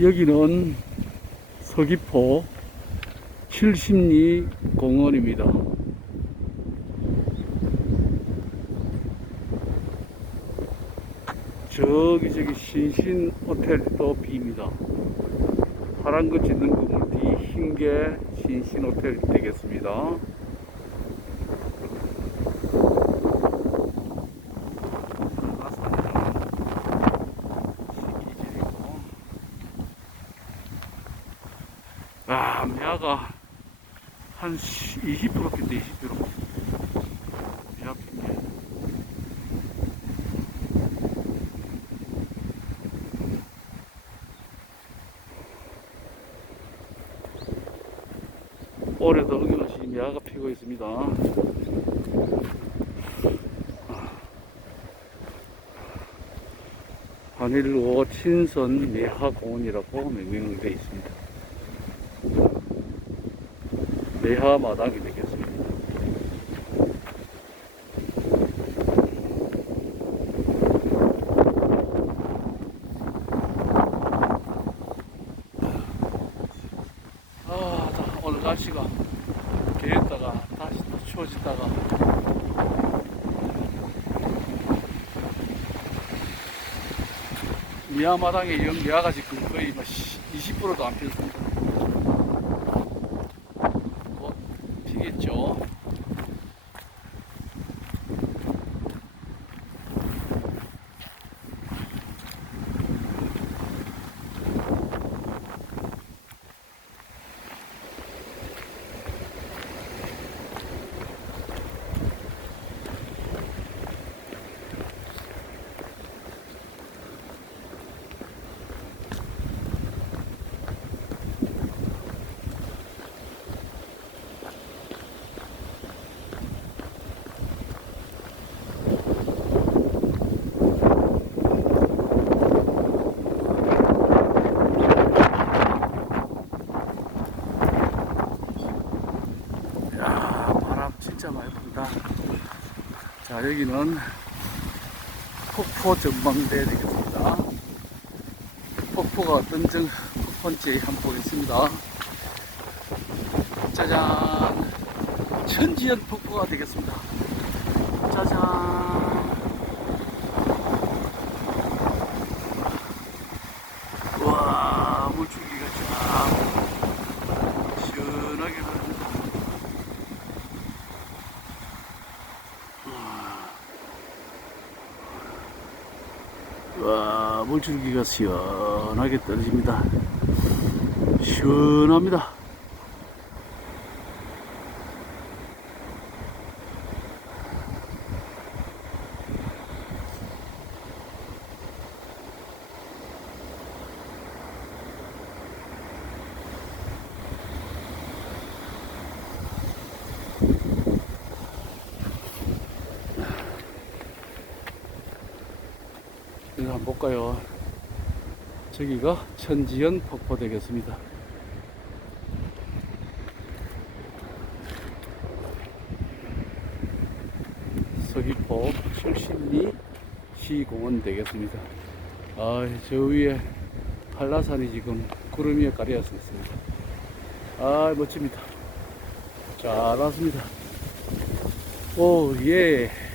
여기는 서귀포 70리 공원입니다. 저기 저기 신신 호텔도 비입니다. 파란 거 짓는 건물 뒤 흰 게 신신 호텔 되겠습니다. 시기질이고. 아, 매화가 한 20% 핀데 20% 매화 핀 게 올해도 어김없이 매화가 피고 있습니다. 한일로 친선 매화공원이라고 명명되어 있습니다. 매화 마당이 되겠습니다. 아, 나 오늘 날씨가 개했다가 다시 또 추워지다가 미아 마당에 연 미아가 지금 거의 뭐 20%도 안 피었습니다. 피 진짜 많이 분다. 자 여기는 폭포 전망대 되겠습니다. 폭포가 어떤 정 폭포인지 한번 보겠습니다. 짜잔 천지연 폭포가 되겠습니다. 짜잔 와 물줄기가 쫙 시원하게 흐릅니다. 와, 물줄기가 시원하게 떨어집니다. 시원합니다. 이거 한번 볼까요? 저기가 천지연 폭포 되겠습니다. 서귀포 출신리 시공원 되겠습니다. 아, 저 위에 한라산이 지금 구름 위에 가려져 있습니다. 아, 멋집니다. 잘 왔습니다. 오, 예.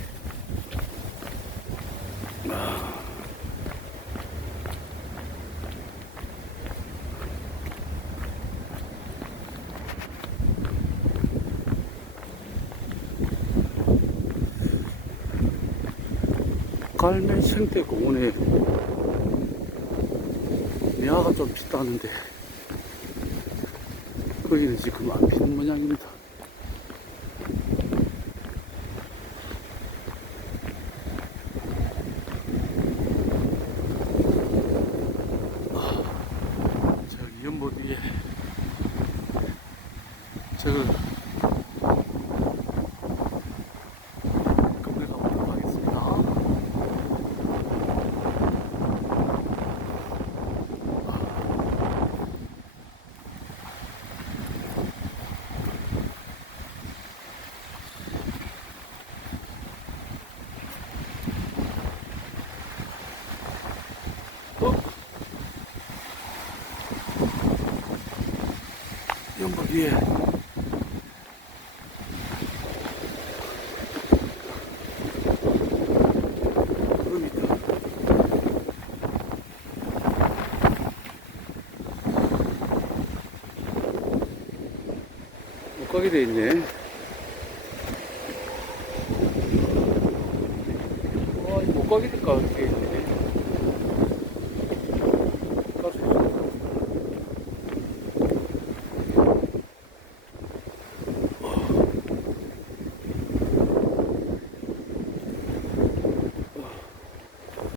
갈매 생태공원에 미아가 좀 피다는데 거기는 지금 안 피는 모양입니다. 아, 저기 연못 위에 저걸 건너가 보도록 하겠습니다. 어? 구름 있다. 못 가게 돼 있네. 와, 못 가게 될까, 어떻게.